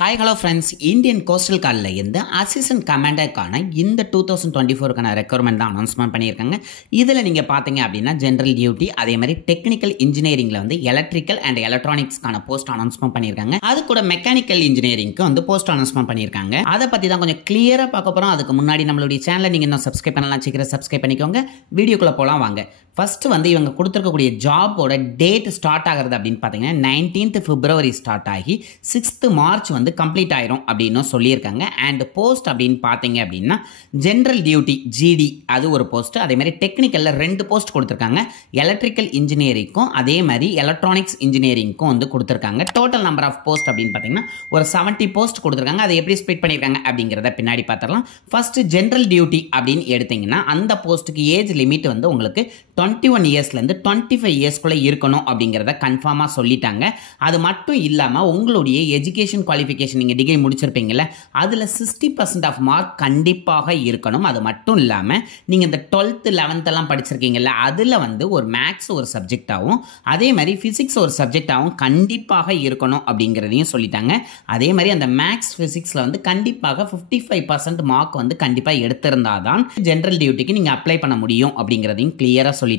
Hi, hello friends. Indian Coastal Guard இந்த assistant கமாண்டருக்கான இந்த 2024க்கான requirement தான் அனௌன்ஸ்மெண்ட் பண்ணியிருக்காங்க. இதில் நீங்கள் பார்த்தீங்க அப்படின்னா ஜென்ரல் டியூட்டி அதே மாதிரி டெக்னிக்கல் இன்ஜினியரிங்கில் வந்து எலக்ட்ரிக்கல் அண்ட் எலக்ட்ரானிக்ஸ்க்கான போஸ்ட் அனௌன்ஸ்மெண்ட் பண்ணியிருக்காங்க. அது கூட மெக்கானிக்கல் இன்ஜினியரிங்க்கு வந்து போஸ்ட் அனௌன்ஸ்மெண்ட் பண்ணியிருக்காங்க. அதை பற்றி தான் கொஞ்சம் கிளியராக பார்க்க போகிறோம். அதுக்கு முன்னாடி நம்மளுடைய சேனலை நீங்கள் இன்னும் சப்ஸ்கிரைப் பண்ணலாம், சீக்கிரம் சப்ஸ்கிரைப் பண்ணிக்கோங்க. வீடியோக்குள்ளே போகலாம் வாங்க. ஃபஸ்ட்டு வந்து இவங்க கொடுத்துருக்கக்கூடிய ஜாபோட டேட் ஸ்டார்ட் ஆகிறது அப்படின்னு பார்த்தீங்கன்னா 19th February ஸ்டார்ட் ஆகி 6th March வந்து கம்ப்ளீட் ஆயிரும் அப்படின்னு சொல்லியிருக்காங்க. அண்ட் போஸ்ட் அப்படின்னு பார்த்தீங்க அப்படின்னா ஜென்ரல் டியூட்டி ஜிடி அது ஒரு போஸ்ட், அதே மாதிரி டெக்னிக்கலில் 2 போஸ்ட் கொடுத்துருக்காங்க. எலக்ட்ரிக்கல் இன்ஜினியரிங்க்கும் அதே மாதிரி எலக்ட்ரானிக்ஸ் இன்ஜினியரிங்க்கும் வந்து கொடுத்துருக்காங்க. டோட்டல் நம்பர் ஆஃப் போஸ்ட் அப்படின்னு பார்த்தீங்கன்னா ஒரு 70 போஸ்ட் கொடுத்துருக்காங்க. அதை எப்படி ஸ்ப்ளிட் பண்ணியிருக்காங்க அப்படிங்கிறத பின்னாடி பார்த்துடலாம். ஃபர்ஸ்ட் ஜென்ரல் டியூட்டி அப்படின்னு எடுத்தீங்கன்னா அந்த போஸ்ட்டுக்கு ஏஜ் லிமிட் வந்து உங்களுக்கு 21 இயர்ஸ்லேருந்து 25 இயர்ஸ்க்குள்ளே இருக்கணும் அப்படிங்கிறத கன்ஃபார்மாக சொல்லிட்டாங்க. அது மட்டும் இல்லாமல் உங்களுடைய எஜுகேஷன் குவாலிஃபிகேஷன் நீங்கள் டிகிரி முடிச்சிருப்பீங்கள்ல அதில் 60% ஆஃப் மார்க் கண்டிப்பாக இருக்கணும். அது மட்டும் இல்லாமல் நீங்கள் இந்த 12th 11th எல்லாம் படிச்சிருக்கீங்கல்ல அதில் வந்து ஒரு மேக்ஸ் ஒரு சப்ஜெக்டாகவும் அதே மாதிரி ஃபிசிக்ஸ் ஒரு சப்ஜெக்டாகவும் கண்டிப்பாக இருக்கணும் அப்படிங்கிறதையும் சொல்லிட்டாங்க. அதே மாதிரி அந்த மேக்ஸ் ஃபிசிக்ஸில் வந்து கண்டிப்பாக 55% மார்க் வந்து கண்டிப்பாக எடுத்திருந்தால் தான் ஜென்ரல் டியூட்டிக்கு நீங்கள் அப்ளை பண்ண முடியும் அப்படிங்கிறதையும் கிளியராக சொல்லிட்டாங்க.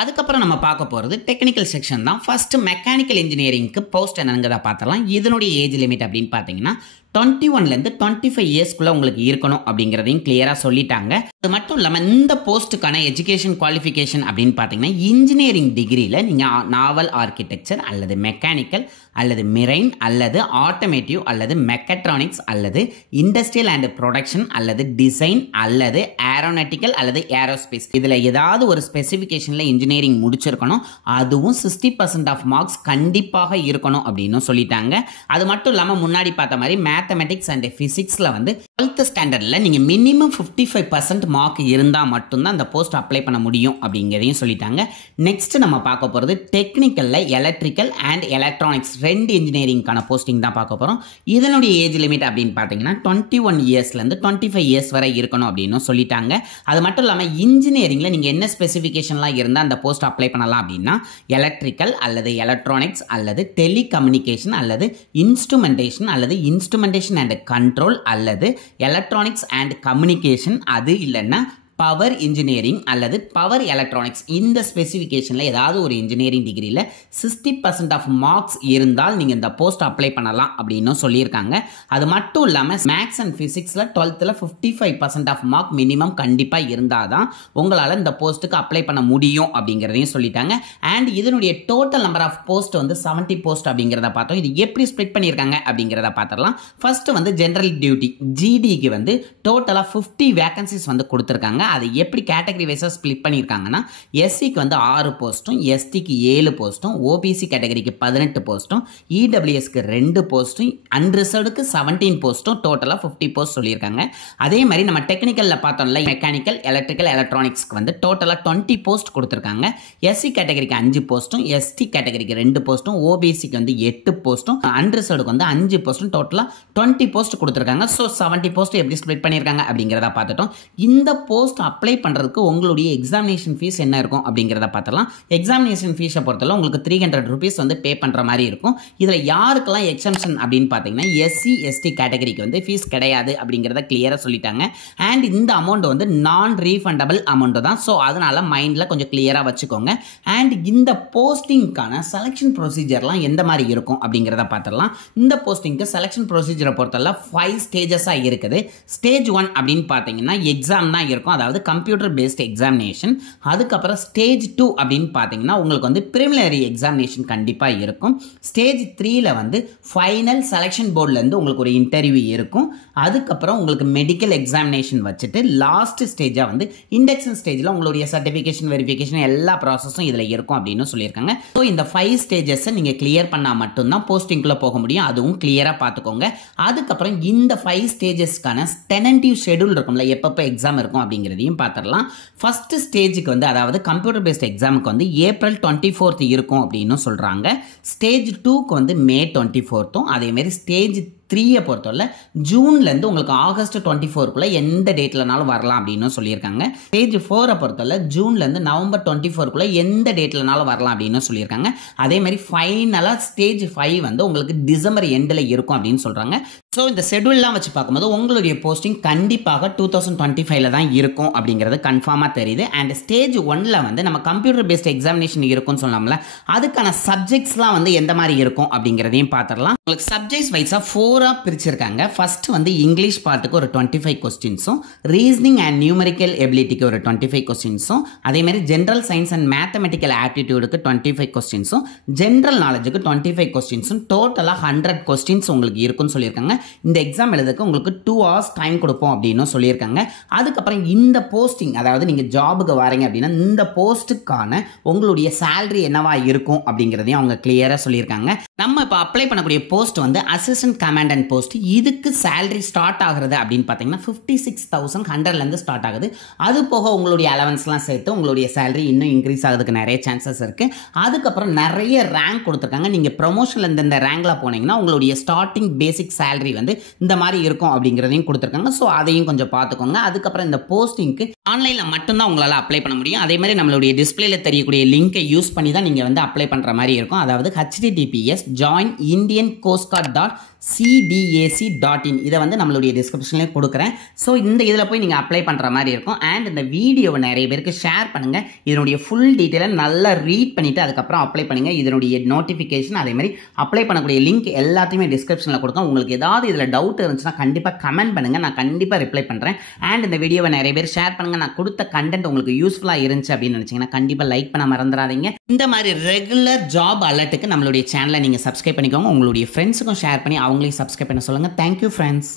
அதுக்கப்புறம் நம்ம பார்க்க போகிறது டெக்னிக்கல் செக்ஷன் தான். ஃபர்ஸ்ட் மெக்கானிக்கல் இன்ஜினியரிங்க்கு போஸ்ட் என்னங்கிறத பார்த்தலாம். இதனுடைய ஏஜ் லிமிட் அப்படின்னு பார்த்தீங்கன்னா 21லேருந்து 25 இயர்ஸ்க்குள்ளே உங்களுக்கு இருக்கணும் அப்படிங்கிறதையும் கிளியராக சொல்லிட்டாங்க. அது மட்டும் இல்லாமல் இந்த போஸ்ட்டுக்கான எஜுகேஷன் குவாலிஃபிகேஷன் அப்படின்னு பார்த்தீங்கன்னா இன்ஜினியரிங் டிகிரியில் நீங்கள் நாவல் ஆர்கிடெக்சர் அல்லது மெக்கானிக்கல் அல்லது மெரைன் அல்லது ஆட்டோமேட்டிவ் அல்லது மெக்கட்ரானிக்ஸ் அல்லது இண்டஸ்ட்ரியல் அண்ட் ப்ரொடக்ஷன் அல்லது டிசைன் அல்லது ஏரோநாட்டிக்கல் அல்லது ஏரோஸ்பேஸ் இதில் ஏதாவது ஒரு ஸ்பெசிஃபிகேஷனில் இன்ஜினியரிங் முடிச்சிருக்கணும். அதுவும் 60% ஆஃப் மார்க்ஸ் கண்டிப்பாக இருக்கணும் அப்படின்னு சொல்லிட்டாங்க. அது மட்டும் இல்லாமல் முன்னாடி பார்த்த மாதிரி மேத்தமெட்டிக்ஸ் அண்ட் ஃபிசிக்ஸில் வந்து 12th ஸ்டாண்டர்டில் நீங்கள் மினிமம் 55% மார்க் இருந்தால் மட்டும்தான் அந்த போஸ்ட் அப்ளை பண்ண முடியும் அப்படிங்கிறதையும் சொல்லிட்டாங்க. நெக்ஸ்ட் நம்ம பார்க்க போகிறது டெக்னிக்கலில் எலக்ட்ரிக்கல் அண்ட் எலக்ட்ரானிக்ஸ் 2 இன்ஜினியரிங்கான போஸ்டிங் தான் பார்க்க போகிறோம். இதனுடைய ஏஜ் லிமிட் அப்படின்னு பார்த்தீங்கன்னா 21 இயர்ஸ்லேருந்து 25 இயர்ஸ் வரை இருக்கணும் அப்படின்னு சொல்லிட்டாங்க. அது மட்டும் இல்லாமல் இன்ஜினியரிங்கில் நீங்கள் என்ன ஸ்பெசிஃபிகேஷன்லாம் இருந்தால் அந்த போஸ்ட் அப்ளை பண்ணலாம் அப்படின்னா எலக்ட்ரிக்கல் அல்லது எலக்ட்ரானிக்ஸ் அல்லது டெலிகம்யூனிகேஷன் அல்லது இன்ஸ்ட்ருமெண்டேஷன் அல்லது இன்ஸ்ட்ருமெண்டேஷன் அண்ட் கண்ட்ரோல் அல்லது எலக்ட்ரானிக்ஸ் அண்ட் கம்யூனிகேஷன், அது இல்லைன்னா பவர் இன்ஜினியரிங் அல்லது பவர் எலக்ட்ரானிக்ஸ் இந்த ஸ்பெசிஃபிகேஷனில் ஏதாவது ஒரு இன்ஜினியரிங் டிகிரியில் 60% ஆஃப் மார்க்ஸ் இருந்தால் நீங்கள் இந்த போஸ்ட் அப்ளை பண்ணலாம் அப்படின்னு சொல்லியிருக்காங்க. அது மட்டும் இல்லாமல் மேக்ஸ் அண்ட் ஃபிசிக்ஸில் 12th 55% ஆஃப் மார்க் மினிமம் கண்டிப்பாக இருந்தால் தான் உங்களால் இந்த போஸ்ட்டுக்கு அப்ளை பண்ண முடியும் அப்படிங்கிறதையும் சொல்லிட்டாங்க. அண்ட் இதனுடைய டோட்டல் நம்பர் ஆஃப் போஸ்ட் வந்து 70 போஸ்ட் அப்படிங்கிறத பார்த்தோம். இது எப்படி ஸ்ப்ளிட் பண்ணியிருக்காங்க அப்படிங்கிறத பார்த்துடலாம். ஃபர்ஸ்ட் வந்து ஜென்ரல் டியூட்டி ஜிடிக்கு வந்து டோட்டலாக 50 வேகன்சிஸ் வந்து கொடுத்துருக்காங்க. அது எப்படி கேட்டகரி வைஸாக ஸ்ப்ளிட் பண்ணியிருக்காங்கன்னா எஸ்சிக்கு வந்து 6 போஸ்ட்டும் எஸ்டிக்கு 7 போஸ்ட்டும் ஓபிசி கேட்டகரிக்கு 18 போஸ்ட்டும் இடபிள்யூஎஸ்க்கு 2 போஸ்ட்டும் அன்ரிசர்வ்டுக்கு 17 போஸ்ட்டும் டோட்டலாக 50 போஸ்ட் சொல்லியிருக்காங்க. அதே மாதிரி நம்ம டெக்னிக்கலில் பார்த்தோம்ல மெக்கானிக்கல் எலக்ட்ரிக்கல் எலக்ட்ரானிக்ஸ்க்கு வந்து டோட்டலாக 20 போஸ்ட் கொடுத்துருக்காங்க. எஸ்சி கேட்டகரிக்கு 5 போஸ்ட்டும் எஸ்டி கேட்டகரிக்கு 2 போஸ்ட்டும் ஓபிசிக்கு வந்து 8 போஸ்ட்டும் அன்ரிசர்வ்டுக்கு வந்து 5 போஸ்ட்டும் டோட்டலாக 20 போஸ்ட் கொடுத்துருக்காங்க. ஸோ 70 போஸ்ட் எப்படி ஸ்ப்ளிட் பண்ணியிருக்காங்க அப்படிங்கிறத பார்த்துட்டோம். இந்த போஸ்ட் அப்ளை பண்ணுறதுக்கு உங்களுடைய எக்ஸாமினேஷன் ஃபீஸ் என்ன இருக்கும் அப்படிங்கிறத பார்த்துலாம். எக்ஸாமினேஷன் ஃபீஸை பொறுத்தவரை உங்களுக்கு 300 rupees வந்து பே பண்ணுற மாதிரி இருக்கும். இதில் யாருக்கெல்லாம் எக்ஸம்ஷன் அப்படின்னு பார்த்தீங்கன்னா எஸ்சி எஸ்டி கேட்டகரிக்கு வந்து ஃபீஸ் கிடையாது அப்படிங்கிறத கிளியராக சொல்லிட்டாங்க. அண்ட் இந்த அமௌண்ட் வந்து நான் ரீஃபண்டபிள் அமௌண்ட் தான். ஸோ அதனால் மைண்டில் கொஞ்சம் கிளியராக வச்சுக்கோங்க. அண்ட் இந்த போஸ்டிங்க்கான செலெக்ஷன் ப்ரொசீஜர்லாம் எந்த மாதிரி இருக்கும் அப்படிங்கிறத பார்த்துடலாம். இந்த போஸ்டிங்க்கு செலெக்ஷன் ப்ரொசீஜரை பொறுத்தவரை 5 ஸ்டேஜஸாக இருக்குது. ஸ்டேஜ் 1 அப்படின்னு பார்த்தீங்கன்னா எக்ஸாம் தான் இருக்கும், அதாவது கம்ப்யூட்டர் பேஸ்ட் எக்ஸாமினேஷன். அதுக்கப்புறம் ஸ்டேஜ் 2 அப்படின்னு பார்த்தீங்கன்னா உங்களுக்கு வந்து பிரிலிமினரி எக்ஸாமினேஷன் கண்டிப்பாக இருக்கும். ஸ்டேஜ் 3ல வந்து ஃபைனல் செலெக்ஷன் போர்ட்லேருந்து உங்களுக்கு ஒரு இன்டர்வியூ இருக்கும். அதுக்கப்புறம் உங்களுக்கு மெடிக்கல் எக்ஸாமினேஷன் வச்சுட்டு லாஸ்ட் ஸ்டேஜாக வந்து இண்டக்ஷன் ஸ்டேஜில் உங்களுடைய சர்டிஃபிகேஷன் வெரிஃபிகேஷன் எல்லா ப்ராசஸும் இதில் இருக்கும் அப்படின்னு சொல்லியிருக்காங்க. ஸோ இந்த 5 ஸ்டேஜஸை நீங்கள் கிளியர் பண்ணால் மட்டும்தான் போஸ்டிங்குள்ளே போக முடியும். அதுவும் கிளியராக பார்த்துக்கோங்க. அதுக்கப்புறம் இந்த 5 ஸ்டேஜஸ்க்கான டெனன்டிவ் ஷெடியூல் இருக்கும்ல, எப்பப்போ எக்ஸாம் இருக்கும் அப்படிங்கிறதையும் பார்த்துடலாம். ஃபர்ஸ்ட் ஸ்டேஜுக்கு வந்து அதாவது கம்ப்யூட்டர் பேஸ்ட் எக்ஸாமுக்கு வந்து April 24th இருக்கும் அப்படின்னு சொல்கிறாங்க. ஸ்டேஜ் 2க்கு வந்து May 24th அதேமாரி ஸ்டேஜ் 3 பொறுத்தவரை ஜூன்லேருந்து உங்களுக்கு ஆகஸ்ட் 24க்குள்ளே எந்த டேட்லனாலும் வரலாம் அப்படின்னு சொல்லியிருக்காங்க. ஸ்டேஜ் 4 பொறுத்தவரை ஜூன்லேருந்து நவம்பர் 24க்குள்ளே எந்த டேட்லனாலும் வரலாம் அப்படின்னு சொல்லியிருக்காங்க. அதே மாதிரி ஃபைனலாக ஸ்டேஜ் 5 வந்து உங்களுக்கு டிசம்பர் எண்டில் இருக்கும் அப்படின்னு சொல்கிறாங்க. ஸோ இந்த ஷெட்யூல்லாம் வச்சு பார்க்கும்போது உங்களுடைய போஸ்டிங் கண்டிப்பாக 2025ல் தான் இருக்கும் அப்படிங்கிறது கன்ஃபார்மாக தெரியுது. அண்ட் ஸ்டேஜ் 1ல் வந்து நம்ம கம்ப்யூட்டர் பேஸ்ட் எக்ஸாமினேஷன் இருக்கும்னு சொல்லாமல, அதுக்கான சப்ஜெக்ட்ஸ்லாம் வந்து எந்த மாதிரி இருக்கும் அப்படிங்கிறதையும் பார்த்துடலாம். உங்களுக்கு சப்ஜெக்ட்ஸ் வைஸாக 4ஆக பிரிச்சிருக்காங்க. ஃபர்ஸ்ட் வந்து இங்கிலீஷ் பார்ட்டுக்கு ஒரு 25 கொஸ்டின்ஸும், ரீசனிங் அண்ட் நியூமரிக்கல் எபிலிட்டிக்கு ஒரு 25 கொஸ்டின்ஸும், அதேமாதிரி ஜென்ரல் சயின்ஸ் அண்ட் மேத்தமெட்டிக்கல் ஆப்டிடியூடுக்கு 25 கொஸ்டின்ஸும், ஜென்ரல் நாலேஜுக்கு 25 கொஸ்டின்ஸும், டோட்டலாக 100 கொஸ்டின்ஸ் உங்களுக்கு இருக்குன்னு சொல்லியிருக்காங்க. இந்த எக்ஸாம் எழுதுக்கு உங்களுக்கு 2 hours டைம் கொடுப்போம் அப்படின்னு சொல்லியிருக்காங்க. அதுக்கப்புறம் இந்த போஸ்டிங், அதாவது நீங்கள் ஜாபுக்கு வரீங்க அப்படின்னா இந்த போஸ்ட்டுக்கான உங்களுடைய சேலரி என்னவா இருக்கும் அப்படிங்கிறதையும் அவங்க கிளியராக சொல்லியிருக்காங்க. நம்ம இப்போ அப்ளை பண்ணக்கூடிய போஸ்ட் வந்து அசிஸ்டன்ட் கமாண்டன்ட் போஸ்ட். இதுக்கு சேலரி ஸ்டார்ட் ஆகுறது அப்படின்னு பார்த்தீங்கன்னா 56,100லேருந்து ஸ்டார்ட் ஆகுது. அது போக உங்களுடைய அலவன்ஸ்லாம் சேர்த்து உங்களுடைய சேலரி இன்னும் இன்க்ரீஸ் ஆகிறதுக்கு நிறைய சான்சஸ் இருக்குது. அதுக்கப்புறம் நிறைய ரேங்க் கொடுத்துருக்காங்க. நீங்கள் ப்ரொமோஷனில் இந்த ரேங்கில் போனீங்கன்னா உங்களுடைய ஸ்டார்டிங் பேசிக் சேலரி வந்து இந்த மாதிரி இருக்கும் அப்படிங்கிறதையும் கொடுத்துருக்காங்க. ஸோ அதையும் கொஞ்சம் பார்த்துக்கோங்க. அதுக்கப்புறம் இந்த போஸ்டிங்க்கு ஆன்லைனில் மட்டும்தான் உங்களால் அப்ளை பண்ண முடியும். அதே மாதிரி நம்மளுடைய டிஸ்பிளேல தெரியக்கூடிய லிங்கை யூஸ் பண்ணி தான் நீங்கள் வந்து அப்ளை பண்ணுற மாதிரி இருக்கும். அதாவது https join.indiancoastguard.cdac.in இதை வந்து நம்மளுடைய டிஸ்கிரிப்ஷன்லேயே கொடுக்குறேன். ஸோ இந்த இதில் போய் நீங்கள் அப்ளை பண்ணுற மாதிரி இருக்கும். அண்ட் இந்த வீடியோவை நிறைய பேருக்கு ஷேர் பண்ணுங்கள். இதனுடைய ஃபுல் டீட்டெயிலை நல்லா ரீட் பண்ணிவிட்டு அதுக்கப்புறம் அப்ளை பண்ணுங்கள். இதனுடைய நோட்டிஃபிகேஷன் அதே மாதிரி அப்ளை பண்ணக்கூடிய லிங்க் எல்லாத்தையுமே டிஸ்கிரிப்ஷனில் கொடுக்கும். உங்களுக்கு ஏதாவது இதில் டவுட் இருந்துச்சுன்னா கண்டிப்பாக கமெண்ட் பண்ணுங்கள், நான் கண்டிப்பாக ரிப்ளை பண்ணுறேன். அண்ட் இந்த வீடியோவை நிறைய பேர் ஷேர் பண்ணுங்கள். நான் கொடுத்த கண்டென்ட் உங்களுக்கு யூஸ்ஃபுல்லாக இருந்துச்சு அப்படின்னு நினச்சிங்கன்னா கண்டிப்பாக லைக் பண்ண மறந்துடாதீங்க. இந்த மாதிரி ரெகுலர் ஜாப் அலர்ட்டுக்கு நம்மளுடைய சேனலை நீங்கள் சப்ஸ்கிரைப் பண்ணிக்கோங்க. உங்களுடைய ஃப்ரெண்ட்ஸுக்கும் ஷேர் பண்ணி அவங்களையும் சப்ஸ்கிரைப் பண்ண சொல்லுங்கள். Thank you friends.